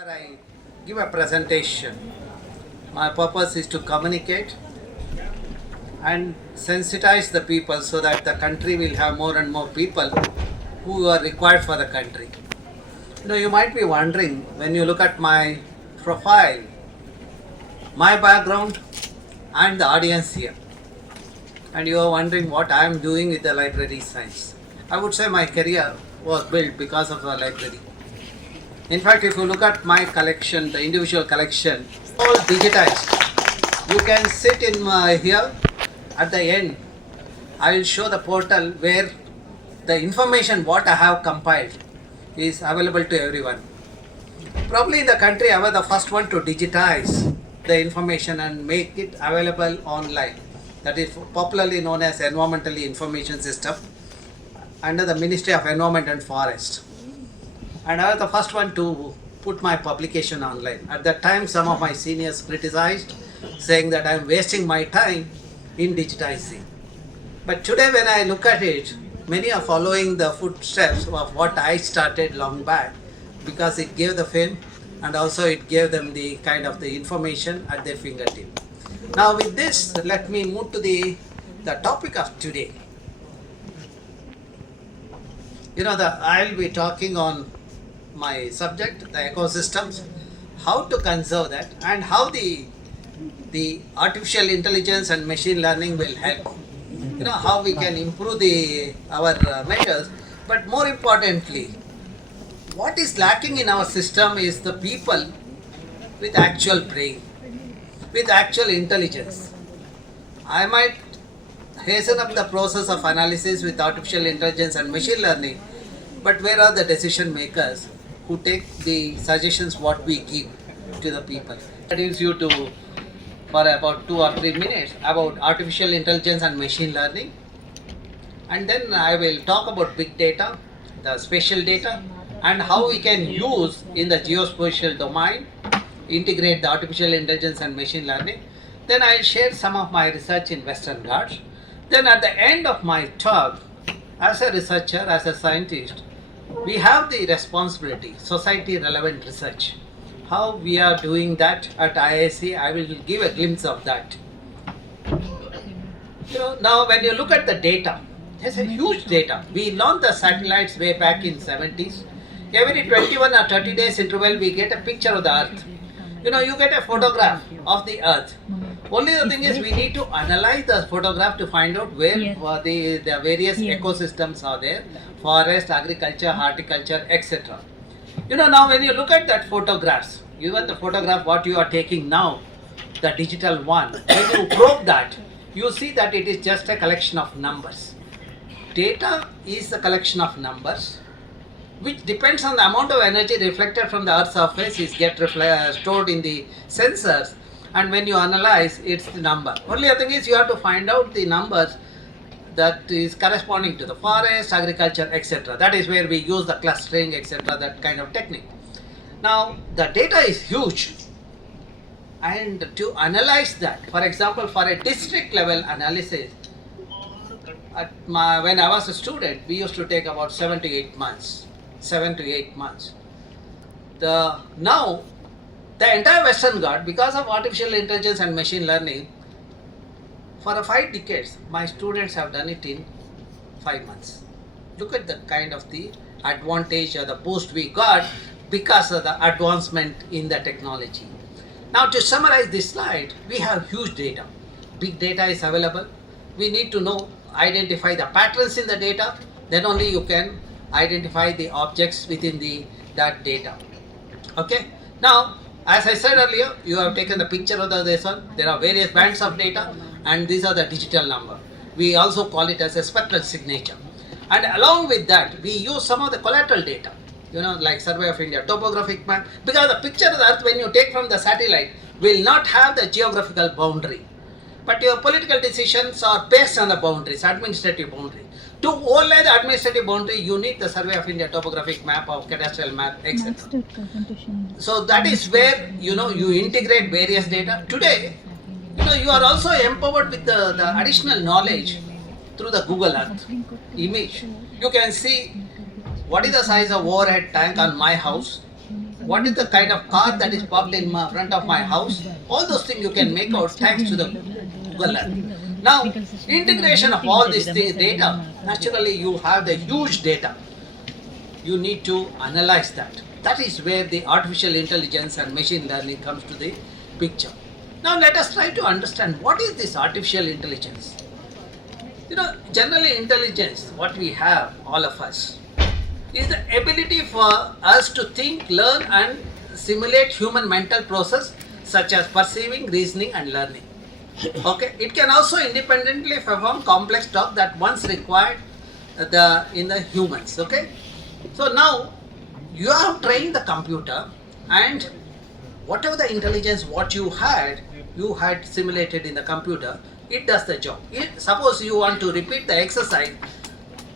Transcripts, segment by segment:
Whenever I give a presentation, my purpose is to communicate and sensitize the people so that the country will have more and more people who are required for the country. You might be wondering when you look at my profile, my background and the audience here, and you are wondering what I am doing with the library science. I would say my career was built because of the library. In fact, if you look at my collection, the individual collection, all digitized. You can sit in here. At the end, I will show the portal where the information what I have compiled is available to everyone. Probably in the country, I was the first one to digitize the information and make it available online. That is popularly known as Environmentally Information System under the Ministry of Environment and Forest. And I was the first one to put my publication online. At that time, some of my seniors criticized, saying that I am wasting my time in digitizing. But today when I look at it, many are following the footsteps of what I started long back, because it gave the fame and also it gave them the kind of the information at their fingertip. Now with this, let me move to the topic of today. I'll be talking on my subject, the ecosystems, how to conserve that and how the artificial intelligence and machine learning will help. How we can improve our measures, but more importantly, what is lacking in our system is the people with actual brain, with actual intelligence. I might hasten up the process of analysis with artificial intelligence and machine learning, but where are the decision makers who take the suggestions what we give to the people? I introduce you to for about 2 or 3 minutes about artificial intelligence and machine learning, and then I will talk about big data, the spatial data, and how we can use in the geospatial domain, integrate the artificial intelligence and machine learning. Then I will share some of my research in Western Ghats. Then at the end of my talk, as a researcher, as a scientist, we have the responsibility, society relevant research. How we are doing that at IISC, I will give a glimpse of that. Now when you look at the data, there's a huge data. We launched the satellites way back in 70s. Every 21 or 30 days interval, we get a picture of the Earth. You get a photograph of the Earth. Only the thing is we need to analyze the photograph to find out where the various ecosystems are there, forest, agriculture, horticulture, etc. Now when you look at that photographs, even the photograph what you are taking now, the digital one, when you probe that, you see that it is just a collection of numbers. Data is a collection of numbers, which depends on the amount of energy reflected from the Earth's surface is stored in the sensors, and when you analyze, it's the number. Only the thing is you have to find out the numbers that is corresponding to the forest, agriculture, etc. That is where we use the clustering, etc., that kind of technique. Now, the data is huge, and to analyze that, for example, for a district level analysis, when I was a student, we used to take about 7 to 8 months. Now, the entire Western Ghats, because of artificial intelligence and machine learning, for 5 decades, my students have done it in 5 months. Look at the kind of the advantage or the boost we got because of the advancement in the technology. Now to summarize this slide, we have huge data. Big data is available. We need to identify the patterns in the data. Then only you can identify the objects within that data. Okay. Now, as I said earlier, you have taken the picture of this one. There are various bands of data, and these are the digital number. We also call it as a spectral signature. And along with that, we use some of the collateral data, like Survey of India, topographic map, because the picture of the Earth when you take from the satellite will not have the geographical boundary. But your political decisions are based on the boundaries, administrative boundary. To overlay the administrative boundary, you need the Survey of India topographic map or cadastral map, etc. So that is where you integrate various data. Today, you are also empowered with the additional knowledge through the Google Earth image. You can see what is the size of overhead tank on my house, what is the kind of car that is parked in front of my house. All those things you can make out thanks to the Google Earth. Now, integration of all these things, data, naturally you have the huge data. You need to analyze that. That is where the artificial intelligence and machine learning comes to the picture. Now let us try to understand what is this artificial intelligence. Generally intelligence, what we have, all of us, is the ability for us to think, learn and simulate human mental process such as perceiving, reasoning and learning. Okay, it can also independently perform complex tasks that once required in the humans. Okay, so now you have trained the computer and whatever the intelligence what you had simulated in the computer, it does the job. Suppose you want to repeat the exercise,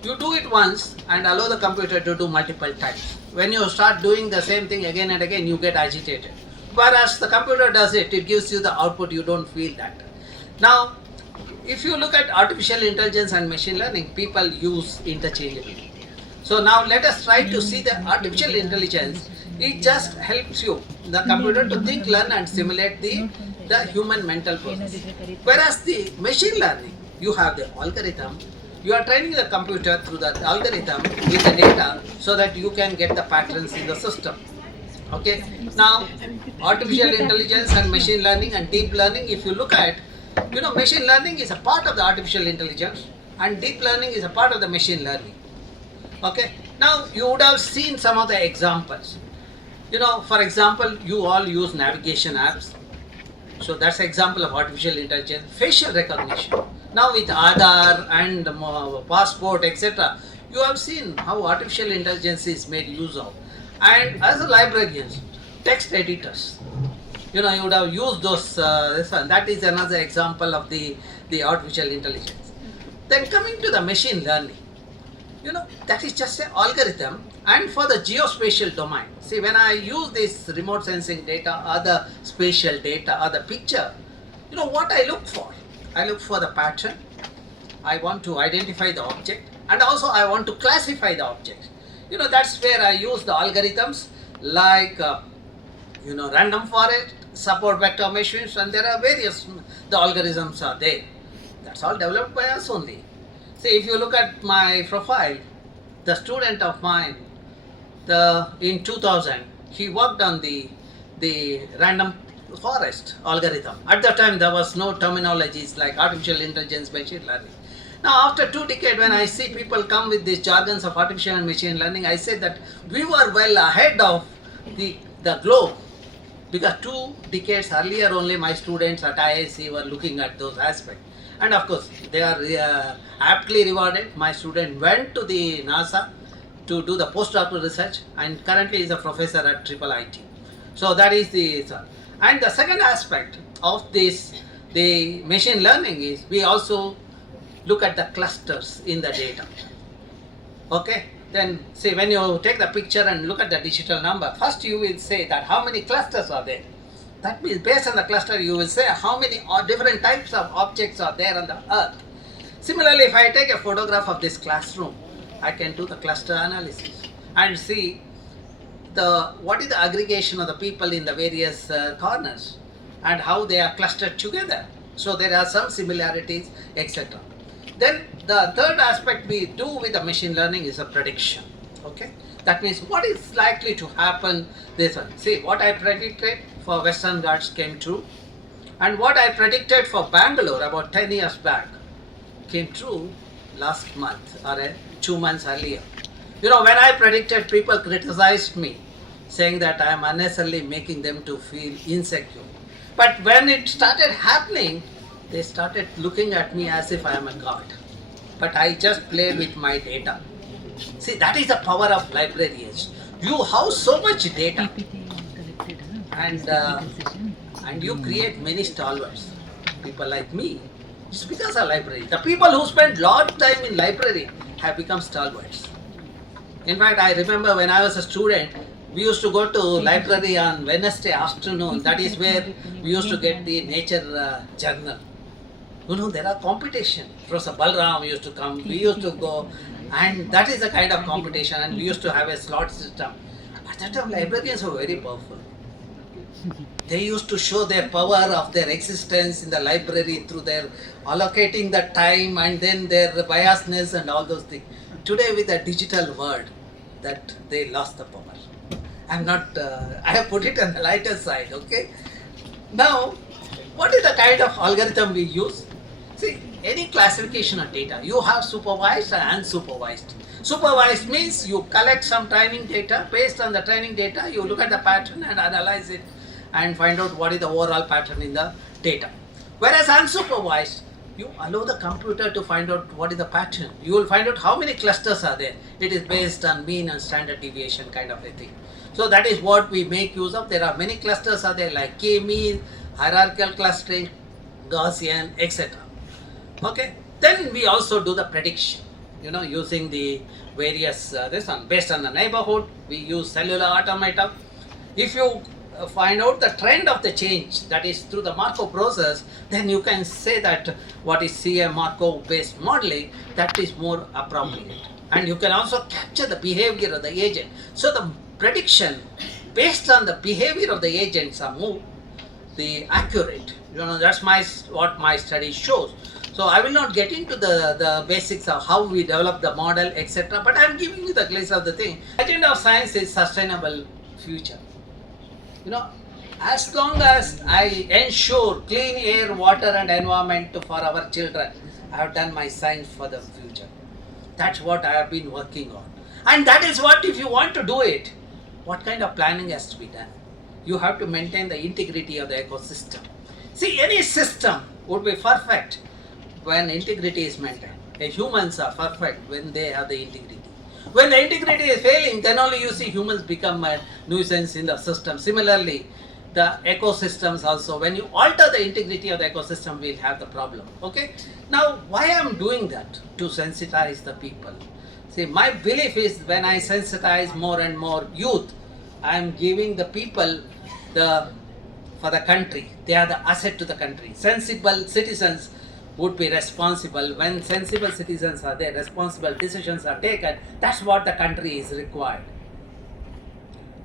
you do it once and allow the computer to do multiple times. When you start doing the same thing again and again, you get agitated. Whereas the computer does it, it gives you the output, you don't feel that. Now, if you look at artificial intelligence and machine learning, people use interchangeably. So now let us try to see the artificial intelligence. It just helps you, the computer, to think, learn and simulate the human mental process. Whereas the machine learning, you have the algorithm, you are training the computer through the algorithm with the data so that you can get the patterns in the system. Okay. Now, artificial intelligence and machine learning and deep learning, if you look at, machine learning is a part of the artificial intelligence and deep learning is a part of the machine learning. Okay. Now, you would have seen some of the examples. For example, you all use navigation apps. So that's an example of artificial intelligence. Facial recognition. Now with Aadhaar and passport, etc., you have seen how artificial intelligence is made use of. And as a librarians, text editors, you would have used those. This one. That is another example of the artificial intelligence. Then coming to the machine learning, that is just an algorithm. And for the geospatial domain, see, when I use this remote sensing data or the spatial data or the picture, what I look for? I look for the pattern. I want to identify the object and also I want to classify the object. That's where I use the algorithms like, random forest, support vector machines, and there are various, the algorithms are there. That's all developed by us only. See, if you look at my profile, the student of mine, in 2000, he worked on the random forest algorithm. At that time, there was no terminologies like artificial intelligence, machine learning. Now, after 2 decades, when I see people come with these jargons of artificial and machine learning, I say that we were well ahead of the globe, because 2 decades earlier only my students at IISC were looking at those aspects. And of course, they are aptly rewarded. My student went to the NASA to do the postdoctoral research and currently is a professor at IIIT. So that is the. And the second aspect of this, the machine learning, is we also look at the clusters in the data. Okay, then say when you take the picture and look at the digital number, first you will say that how many clusters are there. That means based on the cluster you will say how many different types of objects are there on the earth. Similarly, if I take a photograph of this classroom, I can do the cluster analysis and see what is the aggregation of the people in the various corners and how they are clustered together. So there are some similarities, etc. Then the third aspect we do with the machine learning is a prediction. Okay, that means what is likely to happen. This one. See, what I predicted for Western Ghats came true, and what I predicted for Bangalore about 10 years back came true last month or 2 months earlier. When I predicted, people criticized me, saying that I am unnecessarily making them to feel insecure. But when it started happening, they started looking at me as if I am a god. But I just played with my data. See, that is the power of librarians. You have so much data, and you create many stalwarts. People like me, just because of library. The people who spend lot of time in library have become stalwarts. In fact, I remember when I was a student, we used to go to library on Wednesday afternoon. That is where we used to get the nature journal. There are competition. Professor Balram used to come, we used to go, and that is the kind of competition, and we used to have a slot system. At that time, librarians were very powerful. They used to show their power of their existence in the library through their allocating the time and then their biasness and all those things. Today, with the digital world, that they lost the power. I'm not, I have put it on the lighter side, okay? Now, what is the kind of algorithm we use? See, any classification of data, you have supervised and unsupervised. Supervised means you collect some training data, based on the training data, you look at the pattern and analyze it and find out what is the overall pattern in the data. Whereas unsupervised, you allow the computer to find out what is the pattern. You will find out how many clusters are there. It is based on mean and standard deviation kind of a thing. So that is what we make use of. There are many clusters are there like K-mean, hierarchical clustering, Gaussian, etc. Okay. Then we also do the prediction. Using the various based on the neighborhood, we use cellular automata. If you find out the trend of the change, that is through the Markov process, then you can say that what is CM Markov based modeling, that is more appropriate. And you can also capture the behavior of the agent. So the prediction based on the behavior of the agents are more accurate. That's what my study shows. So I will not get into the basics of how we develop the model, etc. But I am giving you the glimpse of the thing. Agenda of science is sustainable future. As long as I ensure clean air, water and environment for our children, I have done my science for the future. That's what I have been working on. And that is what, if you want to do it, what kind of planning has to be done? You have to maintain the integrity of the ecosystem. See, any system would be perfect when integrity is maintained. Humans are perfect when they have the integrity. When the integrity is failing, then only you see humans become a nuisance in the system. Similarly, the ecosystems also, when you alter the integrity of the ecosystem, we'll have the problem. Okay? Now, why I'm doing that? To sensitize the people. See, my belief is when I sensitize more and more youth, I'm giving the people for the country. They are the asset to the country. Sensible citizens would be responsible. When sensible citizens are there, responsible decisions are taken, that's what the country is required.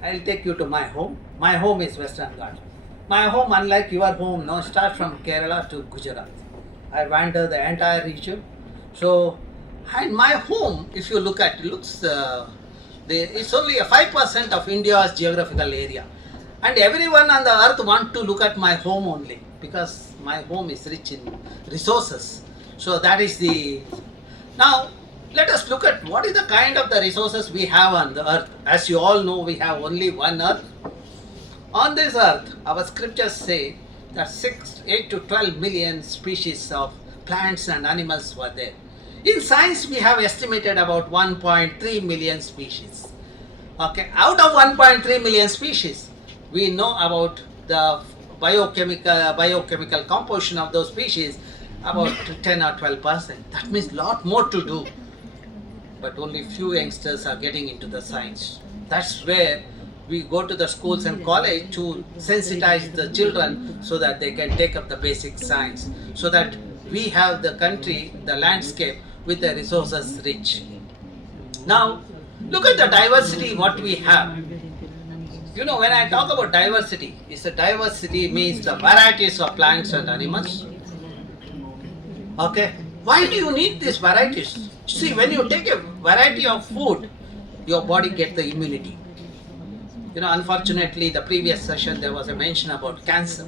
I'll take you to my home. My home is Western Ghats. My home, unlike your home, now starts from Kerala to Gujarat. I wander the entire region. So, and my home, if you look at it, it's only a 5% of India's geographical area. And everyone on the earth wants to look at my home only, because my home is rich in resources. So that is the... Now, let us look at what is the kind of the resources we have on the earth. As you all know, we have only one earth. On this earth, our scriptures say that 8 to 12 million species of plants and animals were there. In science, we have estimated about 1.3 million species. Okay, out of 1.3 million species, we know about the biochemical composition of those species about 10 or 12%. That means a lot more to do. But only few youngsters are getting into the science. That's where we go to the schools and college to sensitize the children so that they can take up the basic science, so that we have the country, the landscape with the resources rich. Now, look at the diversity what we have. When I talk about diversity, diversity means the varieties of plants and animals. Okay, why do you need these varieties? See, when you take a variety of food, your body gets the immunity. Unfortunately, the previous session there was a mention about cancer.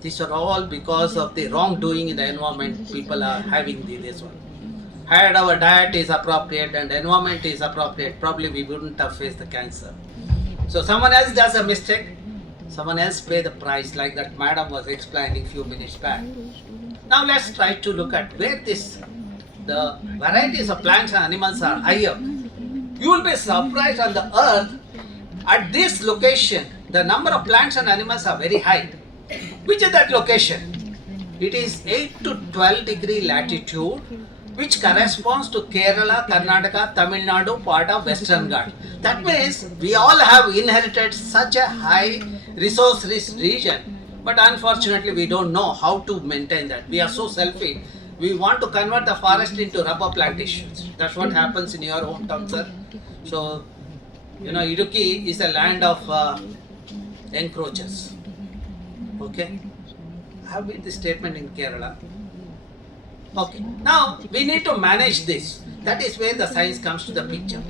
These are all because of the wrongdoing in the environment. People are having this one. Had our diet is appropriate and environment is appropriate, probably we wouldn't have faced the cancer. So someone else does a mistake, someone else pay the price, like that madam was explaining few minutes back. Now let's try to look at where the varieties of plants and animals are higher. You will be surprised on the earth, at this location, the number of plants and animals are very high. Which is that location? It is 8 to 12 degree latitude, which corresponds to Kerala, Karnataka, Tamil Nadu, part of Western Ghats. That means we all have inherited such a high resource-rich region, but unfortunately we don't know how to maintain that. We are so selfish. We want to convert the forest into rubber plantations. That's what happens in your hometown, sir. So You know, Idukki is a land of encroachers. Okay, I have made this statement in Kerala. Okay, now we need to manage this. That is where the science comes to the picture.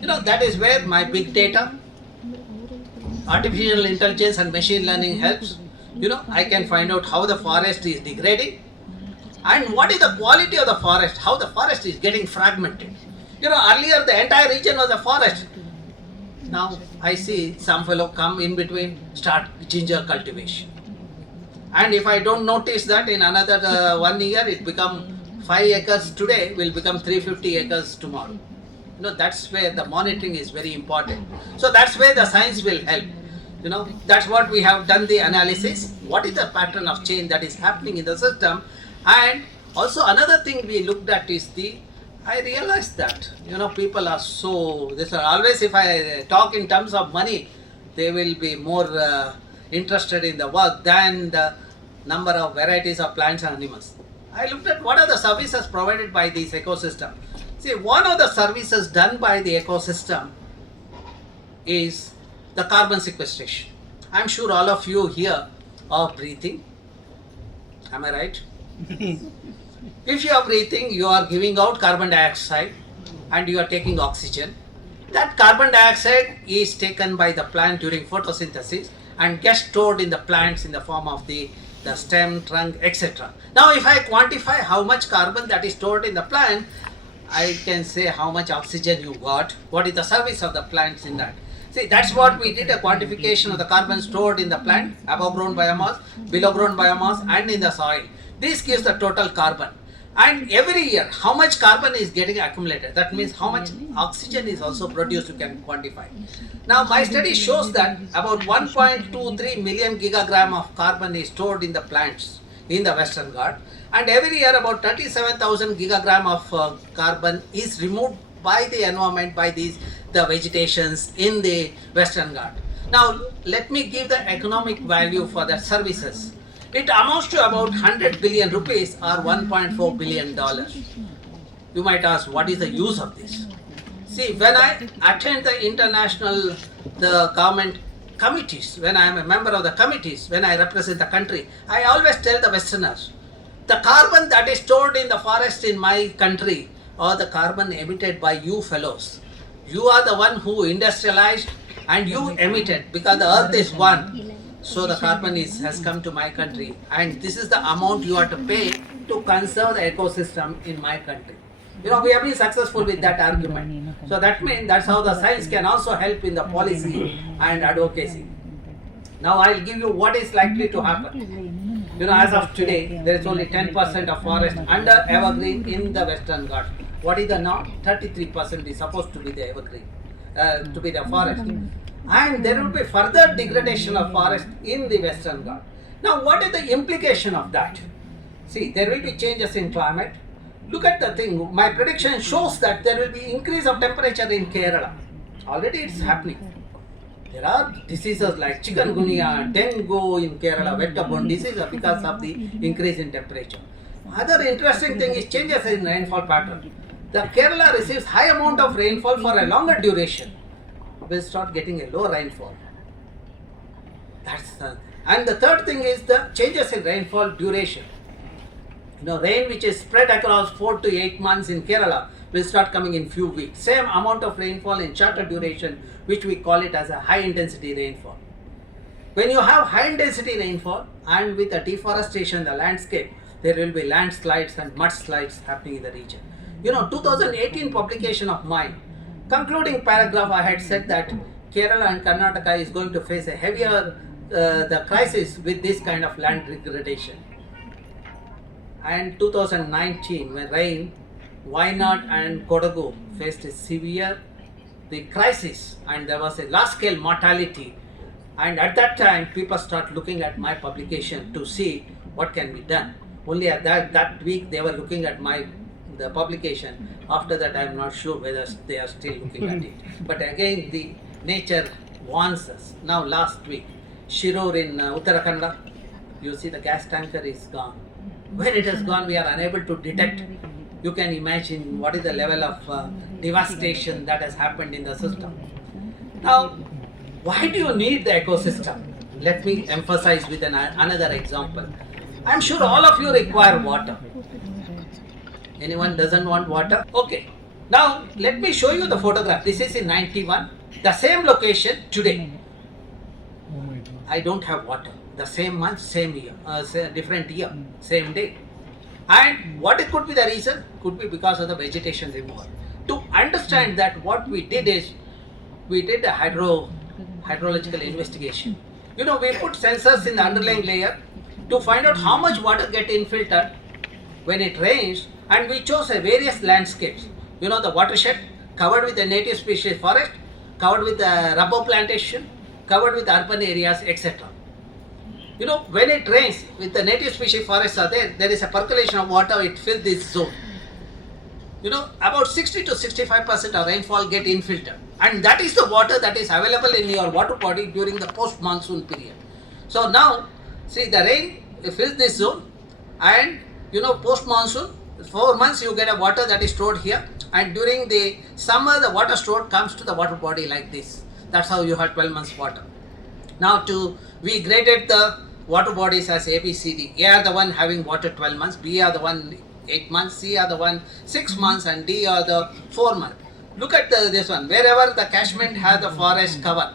You know, that is where my big data, artificial intelligence and machine learning helps. You know, I can find out how the forest is degrading and what is the quality of the forest, how the forest is getting fragmented. You know, earlier the entire region was a forest. Now I see some fellow come in between, start ginger cultivation. And if I don't notice that, in another 1 year it become 5 acres today will become 350 acres tomorrow. You know, that's where the monitoring is very important. So that's where the science will help. You know, that's what we have done the analysis. What is the pattern of change that is happening in the system? And also another thing we looked at is I realized that, you know, people are so, this are always, if I talk in terms of money, they will be more interested in the work than the number of varieties of plants and animals. I looked at what are the services provided by this ecosystem. See, one of the services done by the ecosystem is the carbon sequestration. I'm sure all of you here are breathing. Am I right? If you are breathing, you are giving out carbon dioxide and you are taking oxygen. That carbon dioxide is taken by the plant during photosynthesis and gets stored in the plants in the form of the stem, trunk, etc. Now, if I quantify how much carbon that is stored in the plant, I can say how much oxygen you got, what is the service of the plants in that. See, that's what we did, a quantification of the carbon stored in the plant, above ground biomass, below ground biomass and in the soil. This gives the total carbon. And every year, how much carbon is getting accumulated. That means how much oxygen is also produced, you can quantify. Now, my study shows that about 1.23 million gigagram of carbon is stored in the plants in the Western Ghats. And every year, about 37,000 gigagram of carbon is removed by the environment, by the vegetations in the Western Ghats. Now, let me give the economic value for the services. It amounts to about 100 billion rupees or $1.4 billion. You might ask, what is the use of this? See, when I attend the government committees, when I am a member of the committees, when I represent the country, I always tell the Westerners, the carbon that is stored in the forest in my country or the carbon emitted by you fellows, you are the one who industrialized and you emitted, because the earth is one. So the carbon has come to my country, and this is the amount you have to pay to conserve the ecosystem in my country. You know, we have been successful with that argument. So that means that's how the science can also help in the policy and advocacy. Now I'll give you what is likely to happen. You know, as of today, there is only 10% of forest under evergreen in the Western Ghats. What is the now? 33% is supposed to be the evergreen, to be the forest. And there will be further degradation of forest in the Western Ghats. Now, what is the implication of that? See, there will be changes in climate. Look at the thing, my prediction shows that there will be increase of temperature in Kerala. Already it's happening. There are diseases like chikungunya, dengue in Kerala, vector-borne diseases because of the increase in temperature. Other interesting thing is changes in rainfall pattern. The Kerala receives high amount of rainfall for a longer duration. Will start getting a low rainfall. And the third thing is the changes in rainfall duration. You know, rain which is spread across 4 to 8 months in Kerala will start coming in few weeks. Same amount of rainfall in shorter duration, which we call it as a high intensity rainfall. When you have high intensity rainfall and with the deforestation, the landscape, there will be landslides and mudslides happening in the region. You know, 2018 publication of mine, concluding paragraph, I had said that Kerala and Karnataka is going to face a heavier the crisis with this kind of land degradation. And 2019, when rain, Wayanad and Kodagu faced a severe crisis, and there was a large-scale mortality. And at that time, people start looking at my publication to see what can be done. Only at that week they were looking at the publication. After that, I am not sure whether they are still looking at it. But again, the nature warns us. Now, last week, Shirur in Uttarakhand, you see the gas tanker is gone. When it has gone, we are unable to detect. You can imagine what is the level of devastation that has happened in the system. Now, why do you need the ecosystem? Let me emphasize with another example. I'm sure all of you require water. Anyone doesn't want water? Okay. Now, let me show you the photograph. This is in 91. The same location today. I don't have water. The same month, same year, different year, same day. And what it could be the reason? Could be because of the vegetation removal. To understand that, what we did is, we did a hydrological investigation. We put sensors in the underlying layer to find out how much water get infiltrated when it rains, and we chose a various landscapes. The watershed covered with a native species forest, covered with a rubber plantation, covered with urban areas, etc. When it rains, with the native species forests are there is a percolation of water, it fills this zone. About 60 to 65% of rainfall get infiltrated, and that is the water that is available in your water body during the post-monsoon period. So now, see, the rain fills this zone, and post-monsoon, 4 months you get a water that is stored here, and during the summer the water stored comes to the water body like this. That's how you have 12 months water. Now, we graded the water bodies as A, B, C, D. A are the one having water 12 months, B are the one 8 months, C are the one 6 months, and D are the 4 months. Look at this one. Wherever the catchment has the forest cover,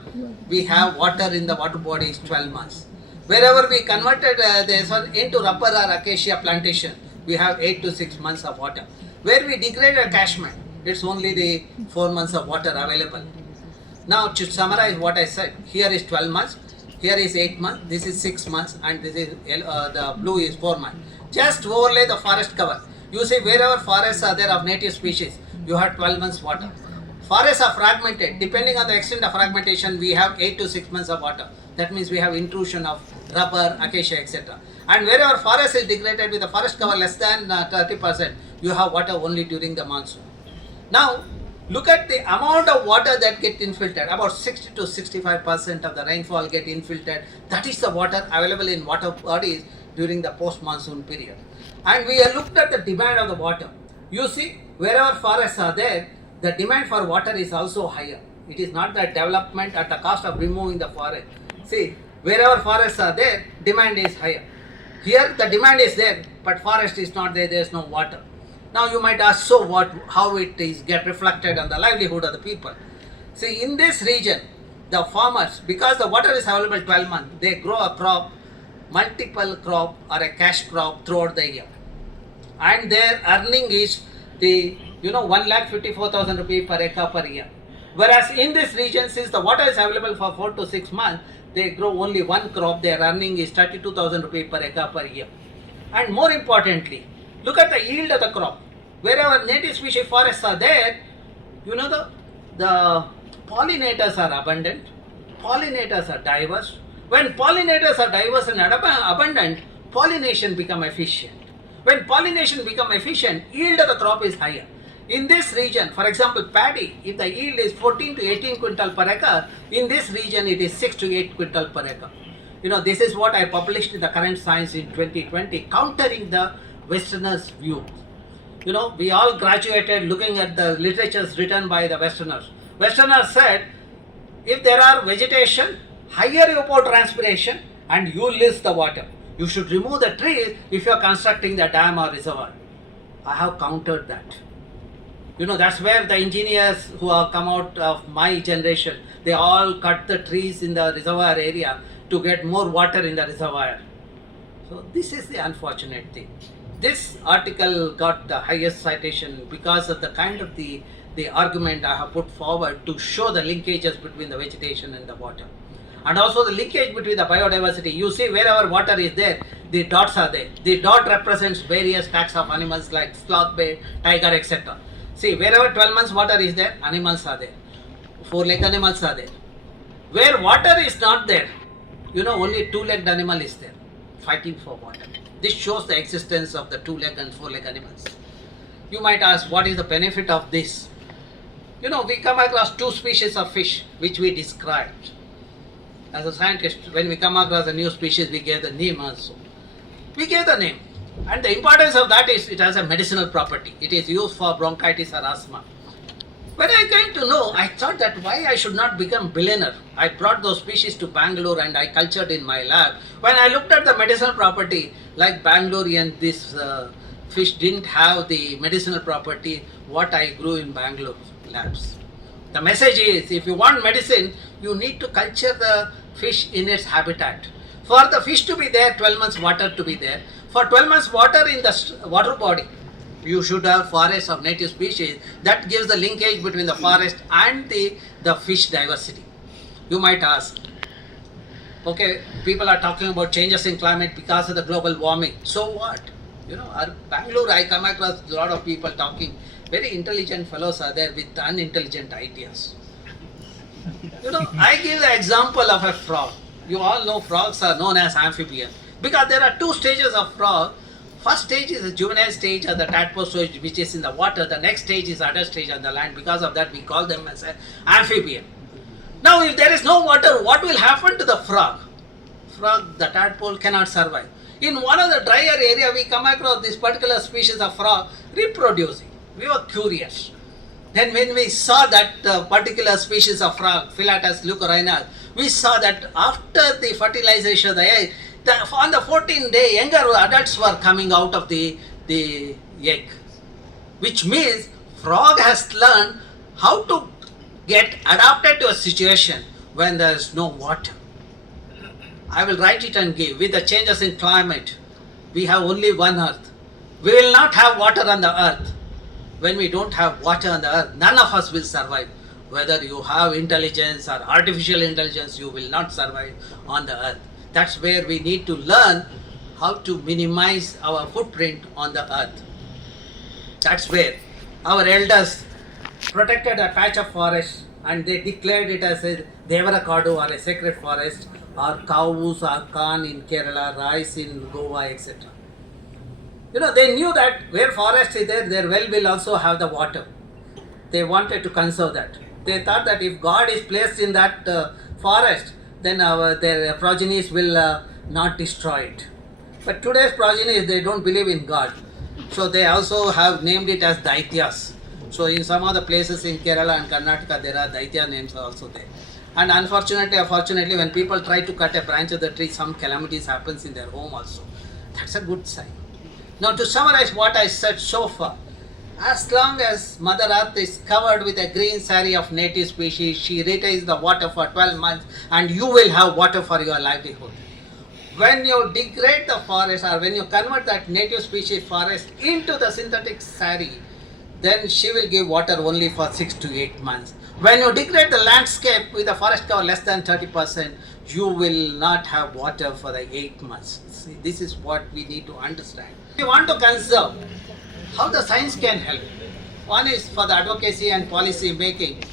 we have water in the water bodies 12 months. Wherever we converted this one into rubber or acacia plantation, we have 8 to 6 months of water. Where we degraded a catchment, it's only the 4 months of water available. Now, to summarize what I said, here is 12 months, here is 8 months, this is 6 months, and this is the blue is 4 months. Just overlay the forest cover. You see, wherever forests are there of native species, you have 12 months water. Forests are fragmented. Depending on the extent of fragmentation, we have 8 to 6 months of water. That means we have intrusion of rubber, acacia, etc. And wherever forest is degraded with the forest cover less than 30%, you have water only during the monsoon. Now, look at the amount of water that get infiltrated. About 60 to 65% of the rainfall get infiltrated. That is the water available in water bodies during the post-monsoon period. And we have looked at the demand of the water. You see, wherever forests are there, the demand for water is also higher. It is not that development at the cost of removing the forest. See, wherever forests are there, demand is higher. Here the demand is there, but forest is not there, there is no water. Now you might ask, so what, how it is get reflected on the livelihood of the people? See, in this region, the farmers, because the water is available 12 months, they grow a crop, multiple crop or a cash crop throughout the year. And their earning is the 1,54,000 rupees per acre per year. Whereas in this region, since the water is available for 4 to 6 months, they grow only one crop, their earning is 32,000 rupees per acre per year. And more importantly, look at the yield of the crop. Wherever native species forests are there, the pollinators are abundant, pollinators are diverse. When pollinators are diverse and abundant, pollination becomes efficient. When pollination becomes efficient, yield of the crop is higher. In this region, for example, paddy, if the yield is 14 to 18 quintal per acre, in this region it is 6 to 8 quintal per acre. This is what I published in the Current Science in 2020, countering the Westerners' view. We all graduated looking at the literatures written by the Westerners. Westerners said, if there are vegetation, higher evapotranspiration, and you lose the water. You should remove the trees if you are constructing the dam or reservoir. I have countered that. That's where the engineers who have come out of my generation, they all cut the trees in the reservoir area to get more water in the reservoir. So this is the unfortunate thing. This article got the highest citation because of the kind of the argument I have put forward to show the linkages between the vegetation and the water. And also the linkage between the biodiversity. You see, wherever water is there, the dots are there. The dot represents various types of animals like sloth bear, tiger, etc. See, wherever 12 months water is there, animals are there. 4-legged animals are there. Where water is not there, only 2-legged animal is there, fighting for water. This shows the existence of the 2-legged and 4-legged animals. You might ask, what is the benefit of this? We come across 2 species of fish which we described. As a scientist, when we come across a new species, we gave the name also. We gave the name. And the importance of that is it has a medicinal property. It is used for bronchitis or asthma. When I came to know, I thought that why I should not become billionaire. I brought those species to Bangalore and I cultured in my lab. When I looked at the medicinal property, like Bangalorean, this fish didn't have the medicinal property what I grew in Bangalore labs. The message is, if you want medicine, you need to culture the fish in its habitat. For the fish to be there, 12 months water to be there. For 12 months water in the water body, you should have forests of native species. That gives the linkage between the forest and the fish diversity. You might ask, okay, people are talking about changes in climate because of the global warming. So what? Bangalore, I come across a lot of people talking. Very intelligent fellows are there with unintelligent ideas. I give the example of a frog. You all know frogs are known as amphibians because there are two stages of frog. First stage is the juvenile stage or the tadpole stage, which is in the water. The next stage is adult stage on the land. Because of that, we call them as an amphibian. Now, if there is no water, what will happen to the frog? Frog, the tadpole cannot survive. In one of the drier area, we come across this particular species of frog reproducing. We were curious. Then when we saw that particular species of frog, Philatus leucorhinus, we saw that after the fertilization of the egg, on the 14th day, younger adults were coming out of the egg. Which means frog has learned how to get adapted to a situation when there is no water. I will write it and give. With the changes in climate, we have only one earth. We will not have water on the earth. When we don't have water on the earth, none of us will survive. Whether you have intelligence or artificial intelligence, you will not survive on the earth. That's where we need to learn how to minimize our footprint on the earth. That's where our elders protected a patch of forest and they declared it as a Devarakadu or a sacred forest, or cows or corn in Kerala, rice in Goa, etc. They knew that where forest is there, their well will also have the water. They wanted to conserve that. They thought that if God is placed in that forest, then their progenies will not destroy it. But today's progenies, they don't believe in God. So they also have named it as Daityas. So in some of the places in Kerala and Karnataka, there are Daitya names also there. And unfortunately, when people try to cut a branch of the tree, some calamities happens in their home also. That's a good sign. Now to summarize what I said so far, as long as Mother Earth is covered with a green saree of native species, she retains the water for 12 months and you will have water for your livelihood. When you degrade the forest or when you convert that native species forest into the synthetic saree, then she will give water only for 6 to 8 months. When you degrade the landscape with a forest cover less than 30%, you will not have water for the 8 months. See, this is what we need to understand. We want to conserve. How the science can help? One is for the advocacy and policy making.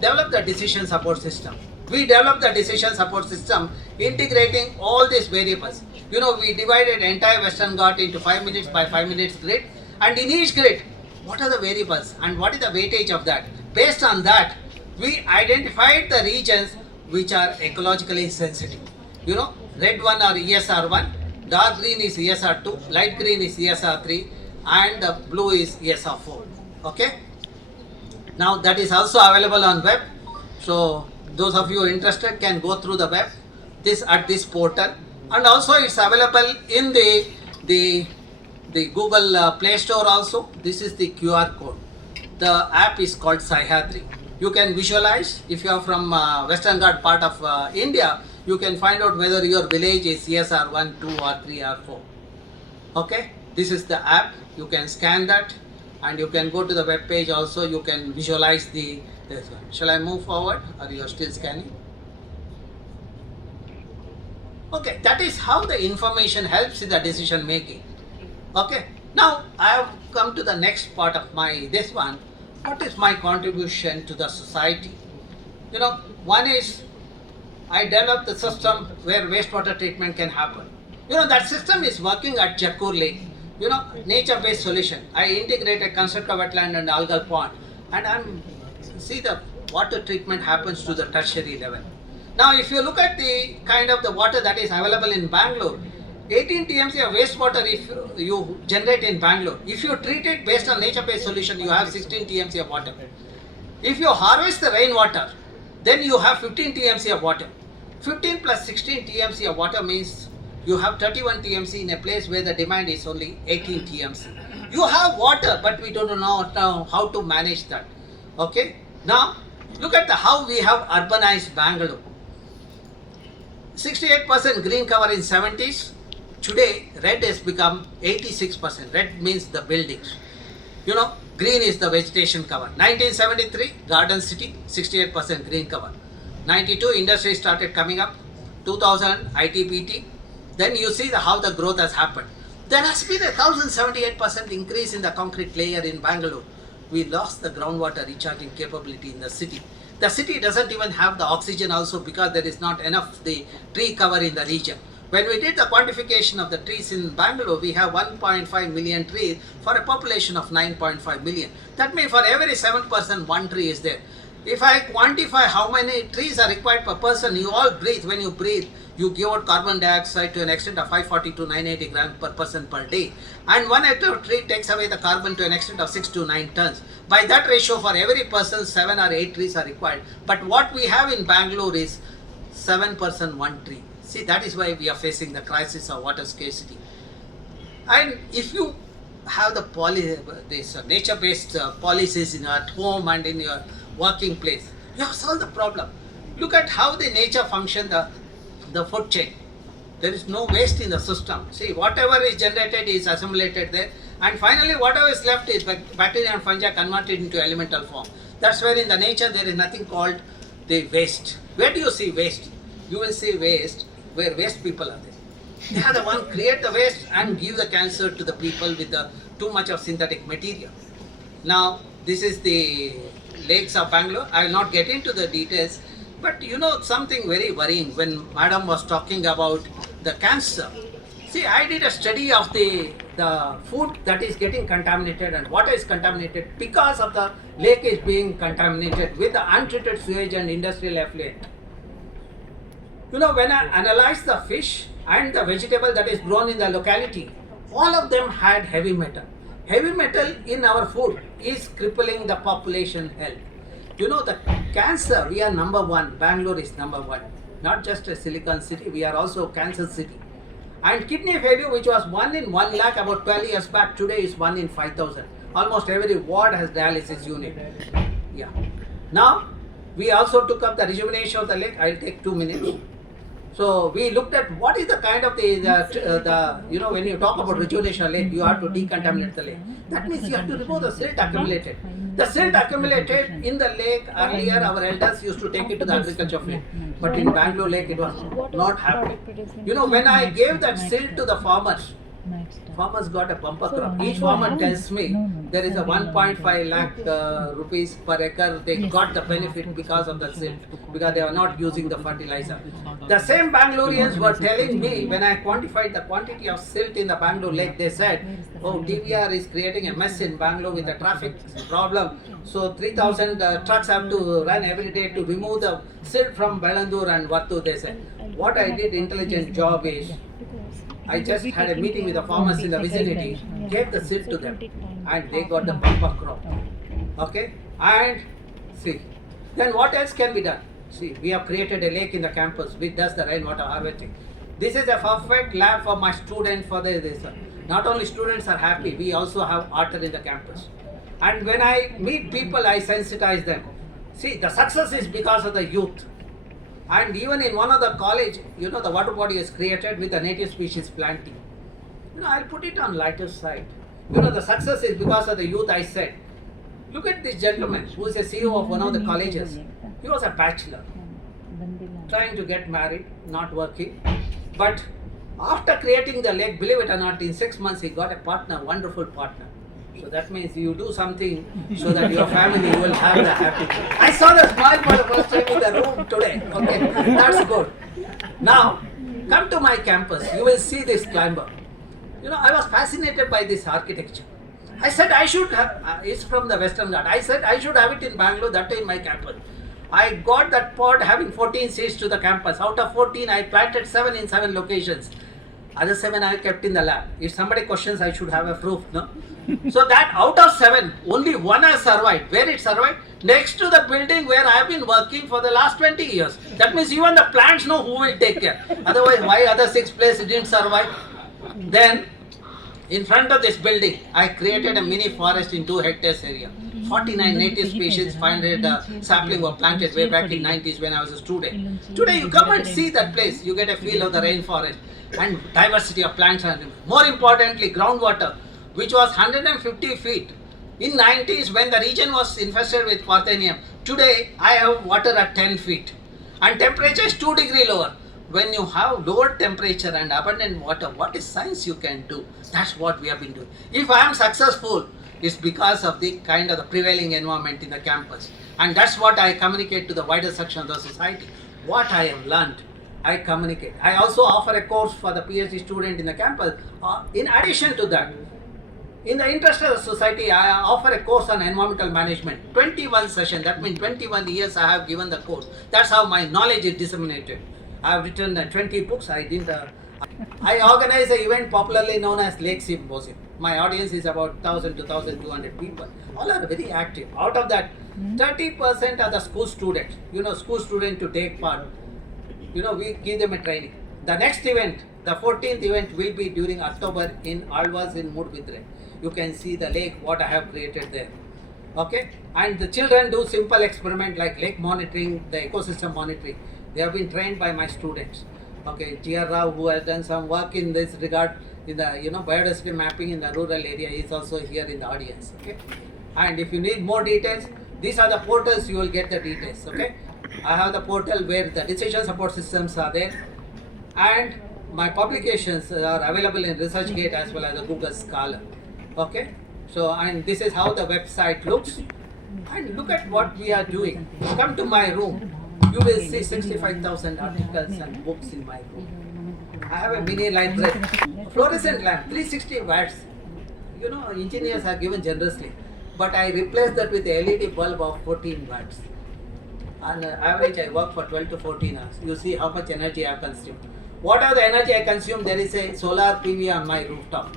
Develop the decision support system. We developed the decision support system integrating all these variables. We divided entire Western Ghat into 5 minutes by 5 minutes grid, and in each grid, what are the variables and what is the weightage of that? Based on that, we identified the regions which are ecologically sensitive. Red one are ESR1, dark green is ESR2, light green is ESR3, and blue is ESR4. Okay? Now that is also available on web. So those of you interested can go through the web, at this portal, and also it's available in the Google Play Store also. This is the QR code. The app is called Sahyadri. You can visualize. If you are from Western Ghat part of India, you can find out whether your village is CSR 1, 2 or 3 or 4. Okay, this is the app. You can scan that and you can go to the web page also. You can visualize this one. Shall I move forward or you are still scanning? Okay, that is how the information helps in the decision making. Okay, now I have come to the next part of this one. What is my contribution to the society? One is I developed the system where wastewater treatment can happen. That system is working at Jakkur Lake. Nature-based solution. I integrated constructed wetland and algal pond, and see the water treatment happens to the tertiary level. Now, if you look at the kind of the water that is available in Bangalore, 18 TMC of wastewater if you generate in Bangalore. If you treat it based on nature-based solution, you have 16 TMC of water. If you harvest the rainwater, then you have 15 TMC of water. 15 plus 16 TMC of water means you have 31 TMC in a place where the demand is only 18 TMC. You have water, but we don't know how to manage that. Okay? Now, look at how we have urbanized Bangalore. 68% green cover in 70s. Today, red has become 86%. Red means the buildings. Green is the vegetation cover. 1973, garden city, 68% green cover. 92, industry started coming up. 2000, ITBT. Then you see how the growth has happened. There has been a 1078% increase in the concrete layer in Bangalore. We lost the groundwater recharging capability in the city. The city doesn't even have the oxygen also because there is not enough the tree cover in the region. When we did the quantification of the trees in Bangalore, we have 1.5 million trees for a population of 9.5 million. That means for every 7%, one tree is there. If I quantify how many trees are required per person, you all breathe. When you breathe, you give out carbon dioxide to an extent of 540 to 980 grams per person per day. And 1 hectare of tree takes away the carbon to an extent of 6 to 9 tons. By that ratio, for every person, 7 or 8 trees are required. But what we have in Bangalore is 7%, one tree. See, that is why we are facing the crisis of water scarcity. And if you have the nature-based policies in at home and in your working place, you have solved the problem. Look at how the nature functions, the food chain. There is no waste in the system. See, whatever is generated is assimilated there, and finally whatever is left is bacteria and fungi converted into elemental form. That's where in the nature there is nothing called the waste. Where do you see waste? You will see waste where waste people are there. They are the one create the waste and give the cancer to the people with too much of synthetic material. Now, this is the lakes of Bangalore. I will not get into the details, but something very worrying when Madam was talking about the cancer. See, I did a study of the food that is getting contaminated and water is contaminated because of the lake is being contaminated with the untreated sewage and industrial effluent. When I analyzed the fish and the vegetable that is grown in the locality, all of them had heavy metal. Heavy metal in our food is crippling the population health. The cancer, we are number one. Bangalore is number one. Not just a silicon city, we are also cancer city. And kidney failure, which was 1 in 1 lakh about 12 years back, today is 1 in 5,000. Almost every ward has dialysis unit. Yeah. Now, we also took up the rejuvenation of the lake. I'll take 2 minutes. So we looked at what is the kind of when you talk about rejuvenation of lake, you have to decontaminate the lake. That means you have to remove the silt accumulated. The silt accumulated in the lake earlier, our elders used to take it to the agriculture field. But in Bangalore lake, it was not happening. When I gave that silt to the farmers got a bumper crop. Each farmer tells me there is a 1.5 lakh rupees per acre. They got the benefit because of the silt, because they are not using the fertilizer. The same Bangaloreans were telling me when I quantified the quantity of silt in the Bangalore lake, they said, oh, TVR is creating a mess in Bangalore with the traffic problem. So 3,000 trucks have to run every day to remove the silt from Belandur and Vattu, they said. What I did intelligent job is, I just had a meeting with the farmers in the vicinity, gave the silt to them, and they got the bumper crop. Okay? And see, then what else can be done? See, we have created a lake in the campus which does the rainwater harvesting. This is a perfect lab for my students for this. Not only students are happy, we also have otter in the campus. And when I meet people, I sensitize them. See, the success is because of the youth. And even in one of the college, the water body is created with the native species planting. I'll put it on lighter side. The success is because of the youth, I said. Look at this gentleman who is a CEO of one of the colleges. He was a bachelor, trying to get married, not working. But after creating the lake, believe it or not, in 6 months he got a partner, wonderful partner. So that means you do something so that your family will have the happiness. I saw the smile for the first time in the room today. Okay, that's good. Now, come to my campus. You will see this climber. I was fascinated by this architecture. I said I should have, it's from the Western Ghat. I said I should have it in Bangalore, that in my campus. I got that pod having 14 seats to the campus. Out of 14, I planted 7 in 7 locations. Other 7 I kept in the lab. If somebody questions, I should have a proof, no? So that out of 7, only 1 has survived. Where it survived? next to the building where I have been working for the last 20 years. That means even the plants know who will take care. Otherwise, why other 6 places didn't survive? Then, in front of this building, I created a mini forest in 2 hectares area. 49 native species, 500 saplings were planted way back in 90s when I was a student. Today you come and see that place, you get a feel of the rainforest and diversity of plants and more importantly groundwater, which was 150 feet. In 90s when the region was infested with Parthenium, today I have water at 10 feet and temperature is 2 degrees lower. When you have lower temperature and abundant water, what is science you can do? That's what we have been doing. If I am successful, it's because of the kind of the prevailing environment in the campus. And that's what I communicate to the wider section of the society. What I have learned, I communicate. I also offer a course for the PhD student in the campus. In addition to that, in the interest of the society, I offer a course on environmental management. 21 sessions, that means 21 years I have given the course. That's how my knowledge is disseminated. I have written 20 books. I organize an event popularly known as Lake Symposium. My audience is about 1,000 to 1,200 people. All are very active. Out of that, 30% are the school students. School students to take part. We give them a training. The next event, the 14th event will be during October in Alvas in Mudbidre. You can see the lake, what I have created there. Okay? And the children do simple experiment like lake monitoring, the ecosystem monitoring. They have been trained by my students. Okay, G.R. Rao, who has done some work in this regard in the biodiversity mapping in the rural area, is also here in the audience. Okay, and if you need more details, these are the portals you will get the details. Okay, I have the portal where the decision support systems are there, and my publications are available in ResearchGate as well as the Google Scholar. Okay, so and this is how the website looks, and look at what we are doing. Come to my room. You will see 65,000 articles and books in my room. I have a mini library, fluorescent lamp, 360 watts. Engineers are given generously, but I replaced that with a LED bulb of 14 watts. On average, I work for 12 to 14 hours. You see how much energy I have consumed. What are the energy I consume? There is a solar PV on my rooftop.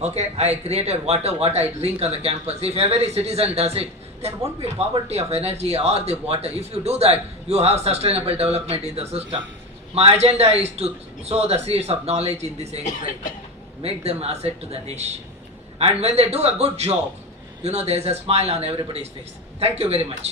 Okay, I created water, what I drink on the campus. If every citizen does it, there won't be poverty of energy or the water. If you do that, you have sustainable development in the system. My agenda is to sow the seeds of knowledge in this age, make them asset to the nation. And when they do a good job, there is a smile on everybody's face. Thank you very much.